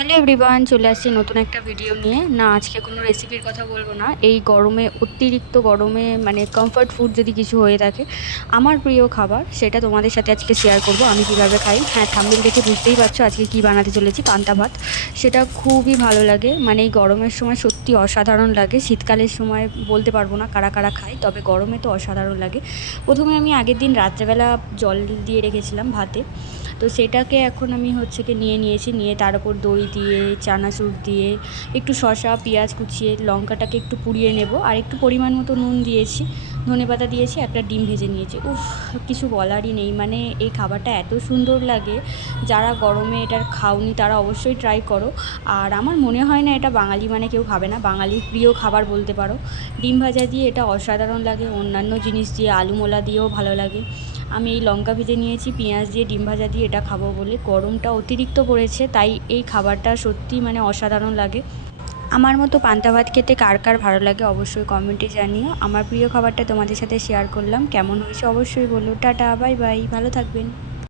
Hello everyone, চলে আসছি নতুন একটা ভিডিও নিয়ে। না, আজকে কোনো রেসিপির কথা বলবো না। এই গরমে, অতিরিক্ত গরমে মানে কমফর্ট ফুড যদি কিছু হয়ে থাকে, আমার প্রিয় খাবার সেটা তোমাদের সাথে আজকে শেয়ার করব আমি কিভাবে খাই। হ্যাঁ, থাম্বনেল দেখে বুঝতেই পারছো আজকে কী বানাতে চলেছি, পান্তা ভাত। সেটা খুবই ভালো লাগে, মানে এই গরমের সময় সত্যি অসাধারণ লাগে। শীতকালের সময় বলতে পারবো না কারা কারা খায়, তবে গরমে তো অসাধারণ লাগে। প্রথমে আমি আগের দিন রাত্রেবেলা জল দিয়ে রেখেছিলাম ভাতে, তো সেটাকে এখন আমি হচ্ছে কি নিয়ে তার উপর দই দিয়ে, চানাচুর দিয়ে, একটু শসা পেঁয়াজ কুচিয়ে লঙ্কাটাকে একটু পুড়িয়ে নেব, আর একটু পরিমাণ মতো নুন দিয়েছি, ধনেপাতা দিয়েছি, একটা ডিম ভেজে নিয়েছি। উফ, কিছু বলারই নেই, মানে এই খাবারটা এত সুন্দর লাগে। যারা গরমে এটা খাওনি তারা অবশ্যই ট্রাই করো। আর আমার মনে হয় না এটা বাঙালি মানে কেউ খাবে না, বাঙালির প্রিয় খাবার বলতে পারো। ডিম ভাজা দিয়ে এটা অসাধারণ লাগে, অন্যান্য জিনিস দিয়ে আলু মোলা দিয়েও ভালো লাগে। আমি এই লঙ্কা ভেজে নিয়েছি, পেঁয়াজ দিয়ে ডিম ভাজা দিয়ে এটা খাবো বলে। গরমটা অতিরিক্ত পড়েছে, তাই এই খাবারটা সত্যি মানে অসাধারণ লাগে। আমার মতো পান্তা ভাত খেতে কার কার ভালো লাগে অবশ্যই কমেন্টে জানিও। আমার প্রিয় খাবারটা তোমাদের সাথে শেয়ার করলাম, কেমন হয়েছে অবশ্যই বলো। টাটা, বাই বাই, ভালো থাকবেন।